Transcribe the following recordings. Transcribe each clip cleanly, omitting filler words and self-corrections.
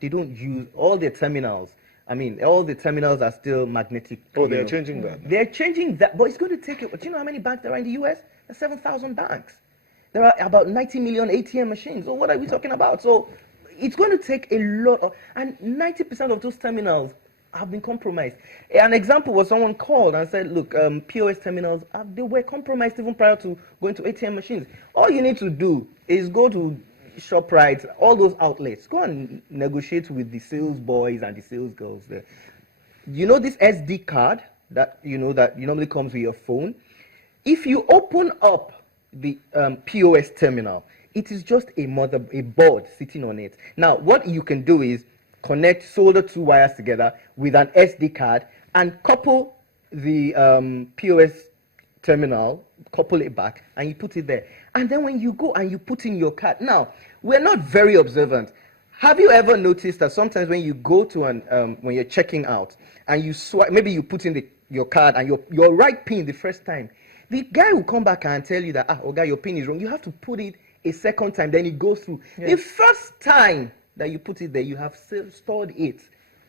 they don't use all their terminals. I mean, all the terminals are still magnetic. Oh, they're changing that. They're changing that, but it's going to take it. Do you know how many banks there are in the US? There's 7,000 banks. There are about 90 million ATM machines. So what are we talking about? So it's going to take a lot of, and 90% of those terminals have been compromised. An example was someone called and said, look, POS terminals, they were compromised even prior to going to ATM machines. All you need to do is go to ShopRite, all those outlets, go and negotiate with the sales boys and the sales girls there. You know this SD card that that normally comes with your phone? If you open up the POS terminal, it is just a board sitting on it. Now, what you can do is solder 2 wires together with an SD card and couple the POS terminal, couple it back, and you put it there. And then when you go and you put in your card, now, we're not very observant. Have you ever noticed that sometimes when you go to when you're checking out and you swipe, maybe you put in your card and your right pin the first time, the guy will come back and tell you that, okay, your pin is wrong. You have to put it a second time, then it goes through. Yeah. The first time that you put it there, you have stored it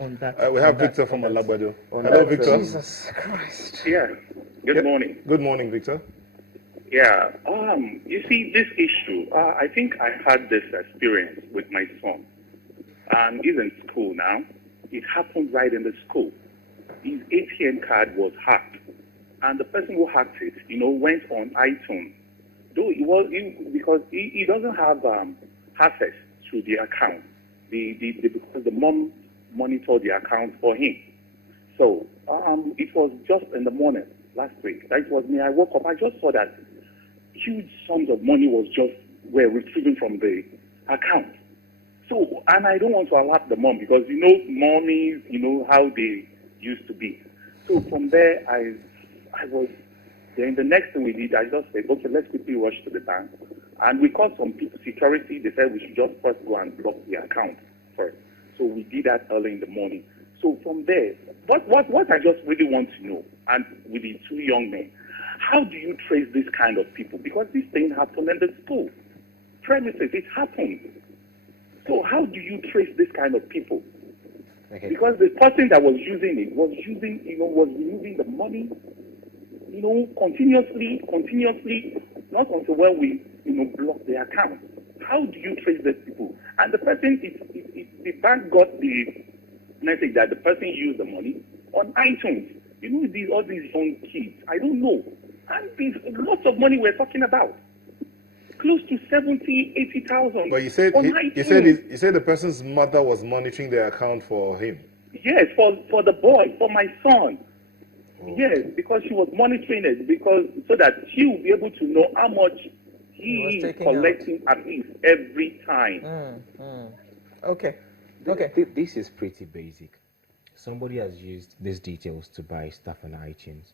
on that. We have Victor from Alabado. Hello, Victor. Jesus Christ. Yeah. Good morning. Good morning, Victor. Yeah. You see, this issue, I think I had this experience with my son. He's in school now. It happened right in the school. His ATM card was hacked. And the person who hacked it, went on iTunes. Though because he doesn't have access to the account. Because the mom monitored the account for him. So it was just in the morning last week. That was me. I woke up. I just saw that huge sums of money were retrieving from the account. So, and I don't want to alert the mom because mommies, how they used to be. So from there, I was. Then the next thing we did, I just said, okay, let's quickly rush to the bank. And we called some people, security. They said we should just first go and block the account first. So we did that early in the morning. So from there, what I just really want to know, and with the two young men, how do you trace this kind of people? Because this thing happened in the school premises. It happened. So how do you trace this kind of people? Okay. Because the person that was using it was removing the money, continuously, not until when we, block the account. How do you trace these people? And the person, the bank got the message that the person used the money on iTunes. All these young kids, I don't know. And there's lots of money we're talking about. Close to 70,000, 80,000. But you said the person's mother was monitoring their account for him. Yes, for the boy, for my son. Oh. Yes, because she was monitoring it so that she will be able to know how much he is collecting at least every time. Okay. This is pretty basic. Somebody has used these details to buy stuff on iTunes.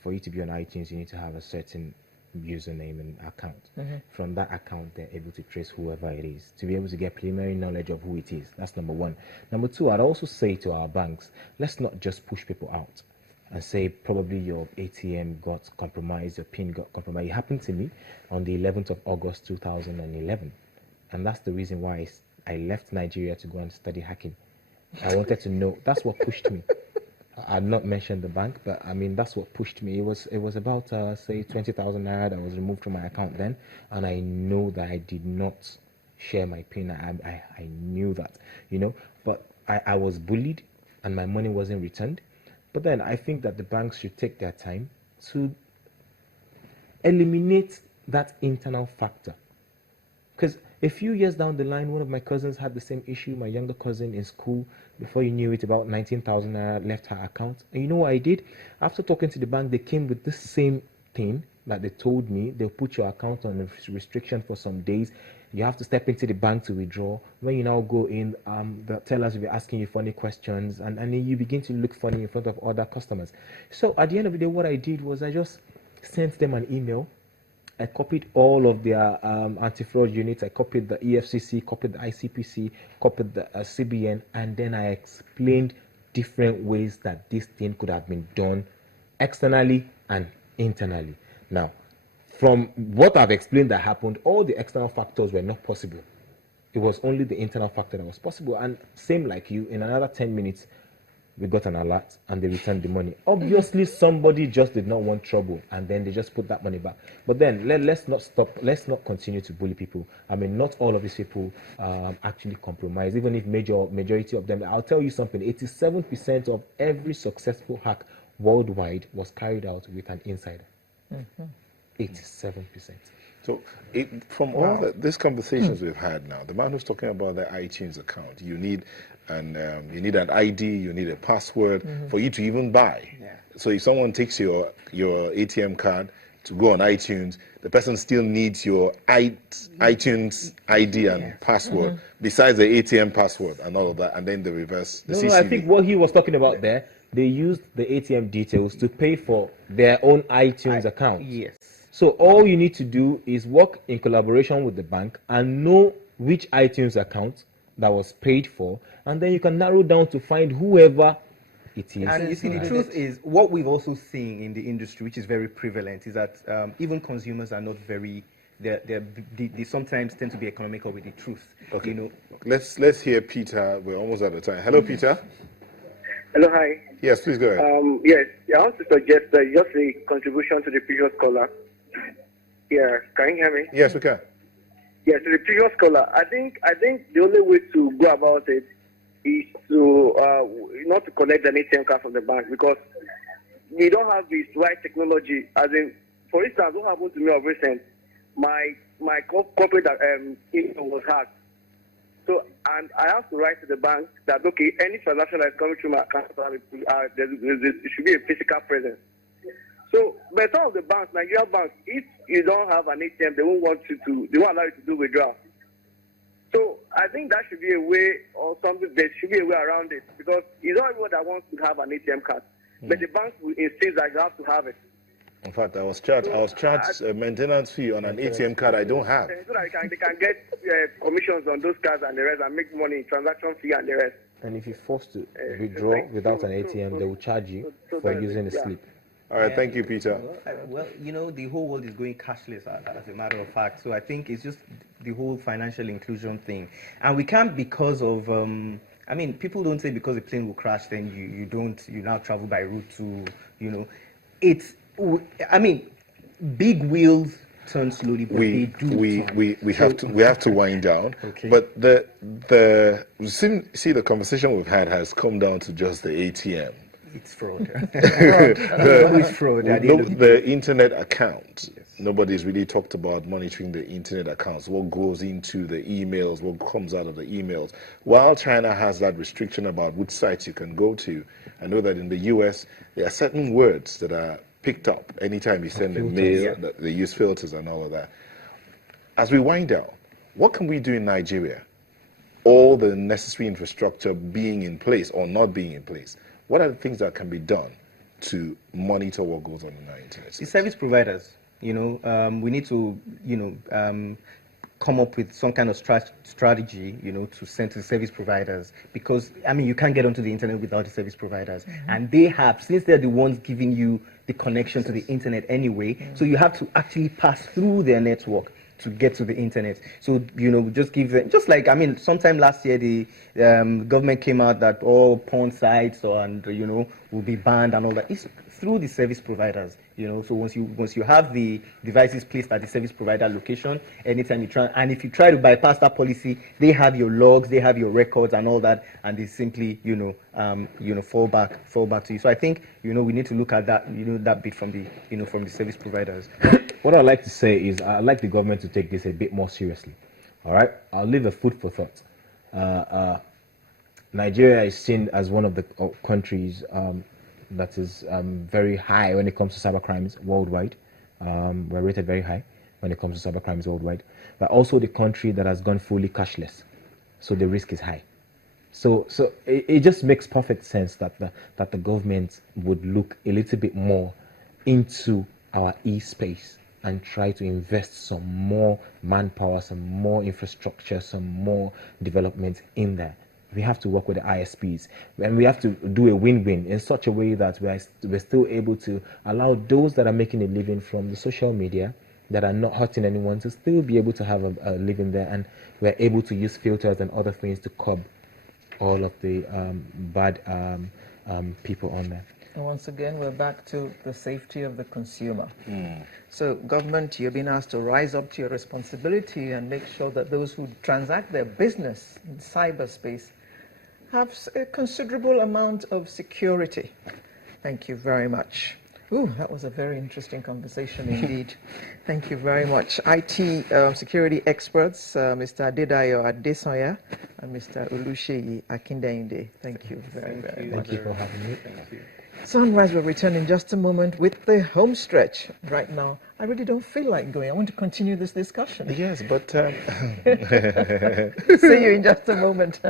For you to be on iTunes, you need to have a certain username and account. From that account, they're able to trace whoever it is, to be able to get preliminary knowledge of who it is. That's number one. Number two, I'd also say to our banks, let's not just push people out and say probably your ATM got compromised, your PIN got compromised. It happened to me on the 11th of August 2011, and that's the reason why I left Nigeria to go and study hacking. I wanted to know. That's what pushed me. I'd not mentioned the bank, but I mean that's what pushed me. It was about say 20,000 naira that was removed from my account then, and I know that I did not share my PIN. I knew that, but I was bullied and my money wasn't returned. But then I think that the banks should take their time to eliminate that internal factor. Because a few years down the line, one of my cousins had the same issue, my younger cousin in school. Before you knew it, about 19,000 naira left her account. And you know what I did? After talking to the bank, they came with the same thing that they told me. They'll put your account on a restriction for some days. You have to step into the bank to withdraw. When you now go in, the tellers will be asking you funny questions, and then you begin to look funny in front of other customers. So at the end of the day, what I did was I just sent them an email. I copied all of their anti-fraud units. I copied the EFCC, copied the ICPC, copied the CBN, and then I explained different ways that this thing could have been done externally and internally. Now, from what I've explained that happened, all the external factors were not possible. It was only the internal factor that was possible. And same like you, in another 10 minutes, we got an alert and they returned the money. Obviously, somebody just did not want trouble and then they just put that money back. But then let's not continue to bully people. I mean, not all of these people actually compromise, even if majority of them. I'll tell you something, 87% of every successful hack worldwide was carried out with an insider. 87%. So, from all these conversations we've had now, the man who's talking about the iTunes account, you need an ID, you need a password for you to even buy. Yeah. So if someone takes your ATM card to go on iTunes, the person still needs your iTunes ID and password, besides the ATM password and all of that, and then the reverse, the CCV. No, I think what he was talking about there, they used the ATM details to pay for their own iTunes account. Yes. So all you need to do is work in collaboration with the bank and know which iTunes account that was paid for, and then you can narrow down to find whoever it is. And you see, the truth is, what we've also seen in the industry, which is very prevalent, is that even consumers are not very. They sometimes tend to be economical with the truth. Okay. You know. Let's hear Peter. We're almost out of time. Hello, Peter. Hello, hi. Yes, please go ahead. Yes, I want to suggest just a contribution to the previous caller. Yeah, can you hear me? Yes, we can. Yes, to the previous caller. I think the only way to go about it is to not to collect an ATM card from the bank, because we don't have this right technology. As in, for instance, what happened to me of recent, my corporate email was hacked. So, and I have to write to the bank that, okay, any transaction that is coming through my account, there should be a physical presence. So, but some of the banks, Nigerian banks, if you don't have an ATM, they won't allow you to do withdrawal. So, I think that should be a way, or something, there should be a way around it, because it's not everyone that wants to have an ATM card, but the banks will insist that you have to have it. In fact, I was charged a maintenance fee on an ATM card I don't have. So that they can get commissions on those cards and the rest, and make money, transaction fee and the rest. And if you're forced to withdraw without an ATM, they will charge you for using a slip. All right, thank you, Peter. Well, you know, the whole world is going cashless, as a matter of fact. So I think it's just the whole financial inclusion thing, and we can't, because of. I mean, people don't say because the plane will crash, then you now travel by route to, you know, it's. I mean, big wheels turn slowly, but they do. We have to wind down. Okay. But see the conversation we've had has come down to just the ATM. It's fraud. It's fraud. The internet account. Yes. Nobody's really talked about monitoring the internet accounts, what goes into the emails, what comes out of the emails. While China has that restriction about which sites you can go to, I know that in the US, there are certain words that are picked up anytime you send a mail, they use filters and all of that. As we wind down, what can we do in Nigeria? All the necessary infrastructure being in place or not being in place, what are the things that can be done to monitor what goes on in our internet? The service providers, we need to, come up with some kind of strategy, to send to the service providers, because, I mean, you can't get onto the internet without the service providers. And they have, since they're the ones giving you the connection to the internet anyway, so you have to actually pass through their network to get to the internet. So, just give them, just like, I mean, sometime last year, the government came out that all porn sites will be banned and all that. It's through the service providers, so once you have the devices placed at the service provider location, anytime you try, and if you try to bypass that policy, they have your logs, they have your records and all that, and they simply, fall back to you. So I think, we need to look at that, that bit from the service providers. What I'd like to say is I'd like the government to take this a bit more seriously. All right, I'll leave a food for thought. Nigeria is seen as one of the countries that is very high when it comes to cyber crimes worldwide. We're rated very high when it comes to cyber crimes worldwide, but also the country that has gone fully cashless, so the risk is high. So it just makes perfect sense that the government would look a little bit more into our e-space and try to invest some more manpower, some more infrastructure, some more development in there. We have to work with the ISPs, and we have to do a win-win in such a way that we're still able to allow those that are making a living from the social media, that are not hurting anyone to still be able to have a living there, and we're able to use filters and other things to curb all of the bad people on there. And once again, we're back to the safety of the consumer. So, government, you're being asked to rise up to your responsibility and make sure that those who transact their business in cyberspace have a considerable amount of security. Thank you very much. Ooh, that was a very interesting conversation indeed. Thank you very much. IT security experts, Mr. Adedayo Adesanya and Mr. Oluseyi Akindayinde. Thank you very much. Thank you for having me. Sunrise will return in just a moment with the home stretch. Right now, I really don't feel like going. I want to continue this discussion. Yes, but See you in just a moment.